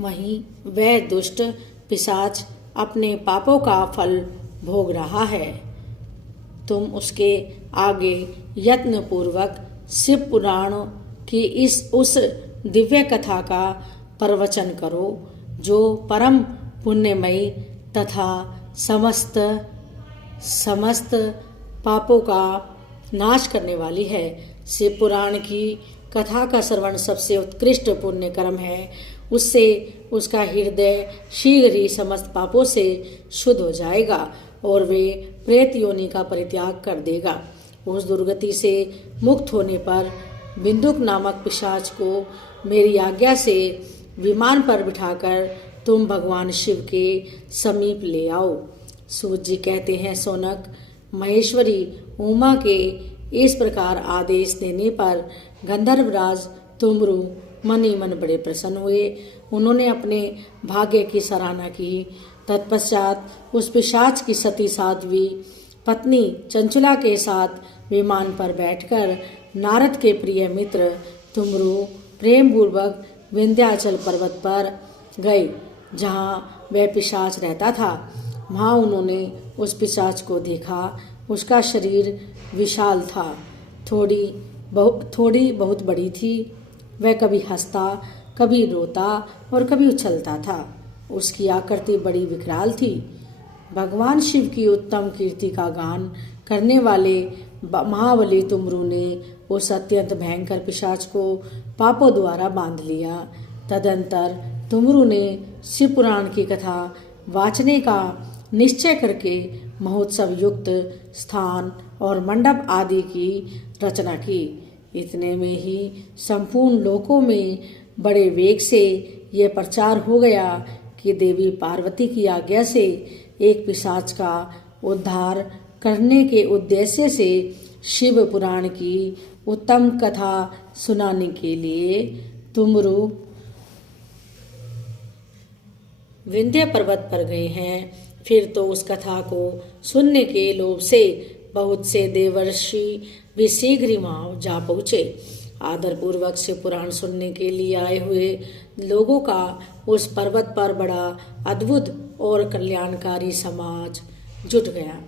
वहीं वह दुष्ट पिशाच अपने पापों का फल भोग रहा है। तुम उसके आगे यत्न पूर्वक शिव पुराण की उस दिव्य कथा का प्रवचन करो जो परम पुण्यमयी तथा समस्त पापों का नाश करने वाली है। शिव पुराण की कथा का श्रवण सबसे उत्कृष्ट पुण्य कर्म है। उससे उसका हृदय शीघ्र ही समस्त पापों से शुद्ध हो जाएगा और वे प्रेत योनि का परित्याग कर देगा। उस दुर्गति से मुक्त होने पर बिंदुक नामक पिशाच को मेरी आज्ञा से विमान पर बिठाकर तुम भगवान शिव के समीप ले आओ। सूत जी कहते हैं, सोनक, महेश्वरी उमा के इस प्रकार आदेश देने पर गंधर्वराज तुमरु मन ही मन बड़े प्रसन्न हुए। उन्होंने अपने भाग्य की सराहना की। तत्पश्चात उस पिशाच की सती साध्वी पत्नी चंचला के साथ विमान पर बैठकर नारद के प्रिय मित्र तुमरु प्रेम पूर्वक विंध्याचल पर्वत पर गए, जहाँ वह पिशाच रहता था। वहाँ उन्होंने उस पिशाच को देखा। उसका शरीर विशाल था, थोड़ी बहुत बड़ी थी। वह कभी हंसता, कभी रोता और कभी उछलता था। उसकी आकृति बड़ी विकराल थी। भगवान शिव की उत्तम कीर्ति का गान करने वाले महाबली तुमरु ने उस अत्यंत भयंकर पिशाच को पापों द्वारा बांध लिया। तदंतर तुमरु ने शिव पुराण की कथा वाचने का निश्चय करके महोत्सव युक्त स्थान और मंडप आदि की रचना की। इतने में ही संपूर्ण लोकों में बड़े वेग से यह प्रचार हो गया कि देवी पार्वती की आज्ञा से एक पिशाच का उद्धार करने के उद्देश्य से शिव पुराण की उत्तम कथा सुनाने के लिए तुमरु विंध्य पर्वत पर गए हैं। फिर तो उस कथा को सुनने के लोभ से बहुत से देवर्षि भी शीघ्र ही वहां जा पहुँचे। आदरपूर्वक शिव पुराण सुनने के लिए आए हुए लोगों का उस पर्वत पर बड़ा अद्भुत और कल्याणकारी समाज जुट गया।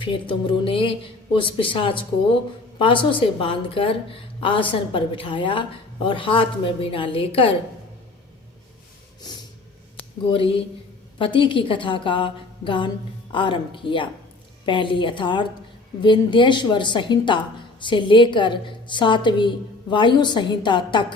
फिर तुमरु ने उस पिशाच को पासों से बांधकर आसन पर बिठाया और हाथ में वीणा लेकर गौरी पति की कथा का गान आरंभ किया। पहली अर्थात विंध्येश्वर संहिता से लेकर 7वीं वायु संहिता तक